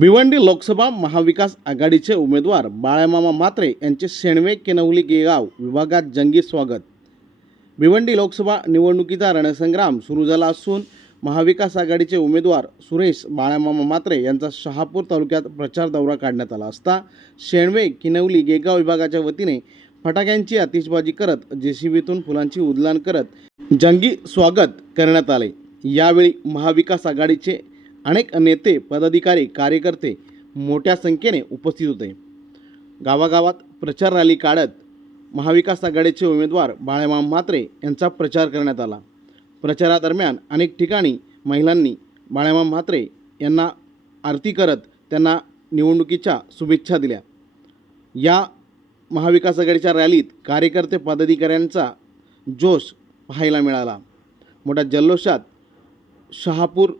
भिवंडी लोकसभा महाविकास आघाडीचे उमेदवार बाळामामा म्हात्रे यांचे शेणवे केनवली गेगाव विभागात जंगी स्वागत. भिवंडी लोकसभा निवडणुकीचा रणसंग्राम सुरू झाला असून महाविकास आघाडीचे उमेदवार सुरेश बाळामामा म्हात्रे यांचा शहापूर तालुक्यात प्रचार दौरा काढण्यात आला असता शेणवे किनवली गेगाव विभागाच्या वतीने फटाक्यांची आतिषबाजी करत जेसीबीतून फुलांची उदलान करत जंगी स्वागत करण्यात आले. यावेळी महाविकास आघाडीचे अनेक नेते पदाधिकारी कार्यकर्ते मोठ्या संख्येने उपस्थित होते. गावागावात प्रचार रॅली काढत महाविकास आघाडीचे उमेदवार बाळेमाम म्हात्रे यांचा प्रचार करण्यात आला. प्रचारादरम्यान अनेक ठिकाणी महिलांनी बाळेमाम म्हात्रे यांना आरती करत त्यांना निवडणुकीच्या शुभेच्छा दिल्या. या महाविकास आघाडीच्या रॅलीत कार्यकर्ते पदाधिकाऱ्यांचा जोश पाहायला मिळाला. मोठ्या जल्लोषात शहापूर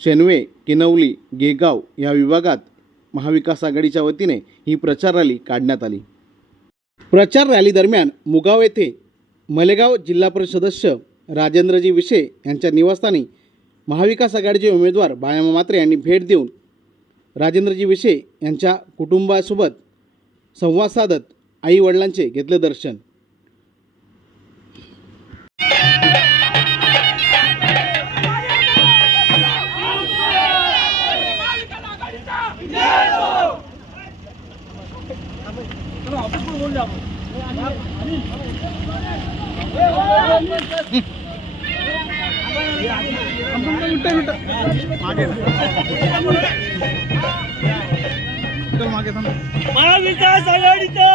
शेनवे किनवली गेगाव या विभागात महाविकास आघाडीच्या वतीने ही प्रचार रॅली काढण्यात आली. प्रचार रॅली दरम्यान मुगाव येथे मलेगाव जिल्हा परिषद सदस्य राजेंद्रजी विशे यांच्या निवासस्थानी महाविकास आघाडीचे उमेदवार बाळामा मात्रे यांनी भेट देऊन राजेंद्रजी विशे यांच्या कुटुंबासोबत संवाद साधत आई वडिलांचे घेतले दर्शन. महाविकास आघाडीचा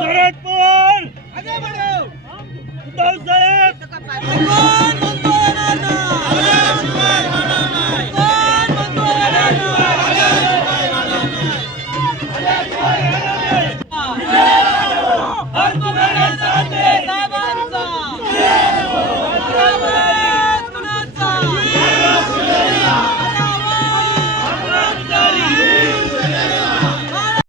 शरद पवार उद्धव साहेब